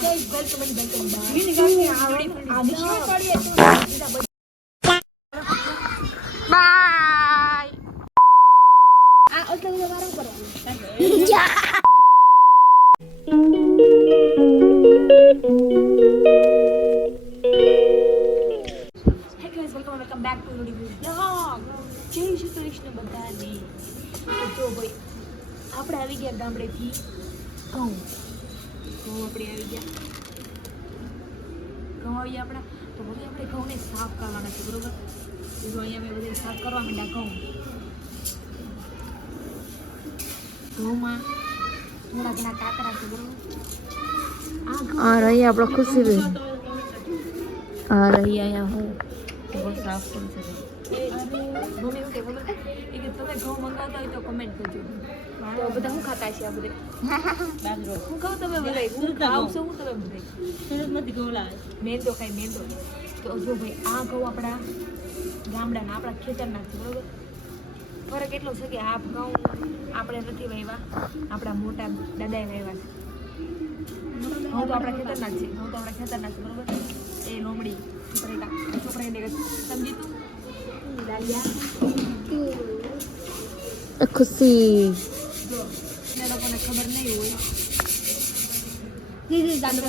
guys, welcome and welcome back. Bye. Hey guys, welcome back to Nudi Vlog. જય શ્રી કૃષ્ણ બધાને. જો ભાઈ આપણે આવી ગયા ગામડેથી ઘઉં આપણે આવી ગયા આપણા તો હવે આપણે ઘઉંને સાફ કરવાના છે બરોબર. તો અહીંયા મેં બધે સાફ કરવા માંડ્યા ઘઉંમાં થોડા ઘણા કાકરા છે બરોબર. આ રહી આપણો ખુશી આ રહી અહીંયા હું સાફ કરું છું. મમ્મી શું કે ખબર કે તમે ઘઉં મંગાવતા હોય તો કમેન્ટ કરજો. તો બધા શું ખાતા છે આ બધે બાજરો શું ખાવ તમે બધા હું ખાવશો હું તમે બધે સુરતમાંથી ઘઉં લાવે મેંદો ખાય મેંદો. તો જો ભાઈ આ ઘઉં આપણા ગામડાના આપણા ખેતરના છે બરોબર. ફરક એટલો છે કે આ ઘઉં આપણે નથી વાવ્યા, આપણા મોટા દાદાએ વાવ્યા છે. ઘઉં તો આપણા ખેતરના જ છે, ઘઉં તો આપણા ખેતરના છે બરોબર. એ લોમડી છોકરાને સમજી તું ખુશી એ લોકોને ખબર નહીં હોય.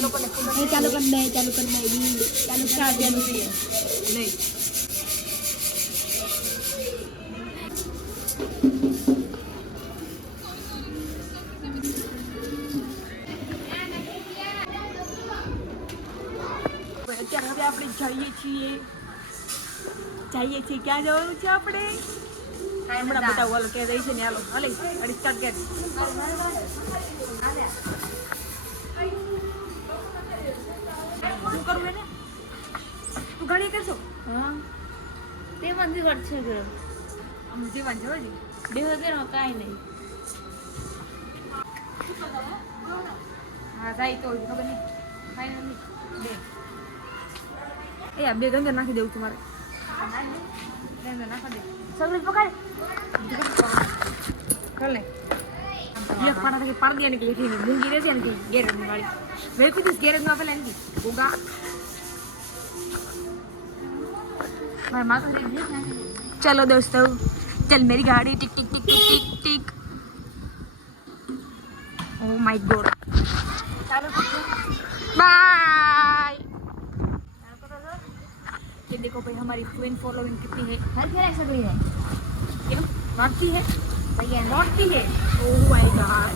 લોકોને ખબર ચાલુ કરી દે ચાલુ નહીં. અત્યારે હવે આપણે જઈએ છીએ ક્યાં જવાનું છે આપણે હમણાં બધા ઓલો કે રહી છે ને હાલો હાલે અડી સ્ટાર્ટ કે શું કરવું એને તું ઘણી કરશો હા તે મંદી કરશે ઘર આમ જીવન જોજી બે વગેરે કાંઈ નહીં. હા જાય તો ખબર નહીં કાંઈ નથી બે એ આ બે ગંદર નાખી દેવું તમારે ગંદર નાખી દે સગડી પકડ કર લે એક પાડા કે પાડ દે ને કે મૂંગી રહેશે ને કે ગેરેજ ની વાળી વેલ કીધું ગેરેજ માં પેલા ને ગોગા મારા માથું દે ચલો દોસ્તો ચલ મેરી ગાડી tick tick tick tick tick. Oh my God ચાલો बाय. ये देखो भाई हमारी ट्विन फॉलोइंग कितनी है. हर खेल ऐसा कोई है क्यों नॉटी है भैया नॉटी है. Oh my God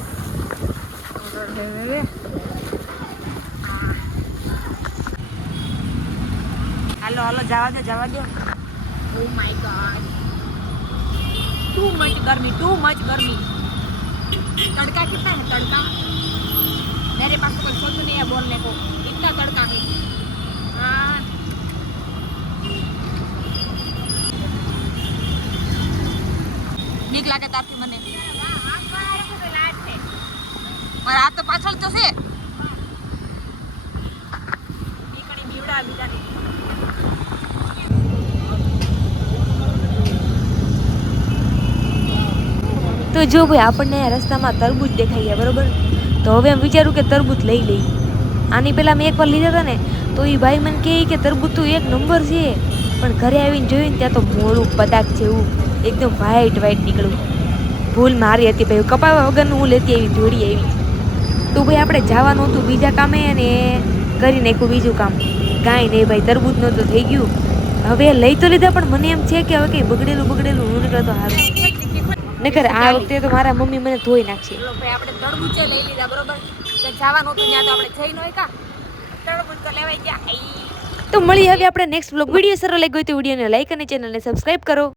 hello hello जावा दो. Oh my God too much गर्मी तड़का कितना है तड़का मेरे पास तो कोई सोच नहीं है बोलने को इतना तड़का है. हाँ बीक लागे तारती मने पर आ तो पाछળ તો છે બીકણી બીવડા બીજાની. તો જો ભાઈ આપણને રસ્તામાં તરબૂચ દેખાઈ ગયા બરોબર. તો હવે એમ વિચારું કે તરબૂચ લઈ લઈ. આની પહેલાં મેં એકવાર લીધા હતા ને તો એ ભાઈ મને કહે કે તરબૂચ તો એક નંબર છે, પણ ઘરે આવીને જોયું ને ત્યાં તો મોડું પદાક જેવું એકદમ વ્હાઈટ નીકળ્યું. ભૂલ મારી હતી ભાઈ, કપાવા વગરનું હું લેતી આવી દોડી આવી. તો ભાઈ આપણે જવાનું હતું બીજા કામે અને કરી નાખ્યું બીજું કામ. કાંઈ નહીં ભાઈ તરબૂચનું તો થઈ ગયું. હવે લઈ તો લીધા પણ મને એમ છે કે હવે કંઈ બગડેલું હું નીકળે તો સારું નકર આ વખતે તો મારા મમ્મી મને ધોઈ નાખશે. ભાઈ આપણે તરબૂચે લઈ લીધા બરોબર. જવાનું હતું ત્યાં તો આપણે જઈ ન હોય કા તરબૂચ તો લેવાઈ ગયા. તો મળી હવે આપણે નેક્સ્ટ બ્લોગ. વિડીયો સારો લાગ્યો હોય તો વિડીયોને લાઈક અને ચેનલને સબસ્ક્રાઇબ કરો.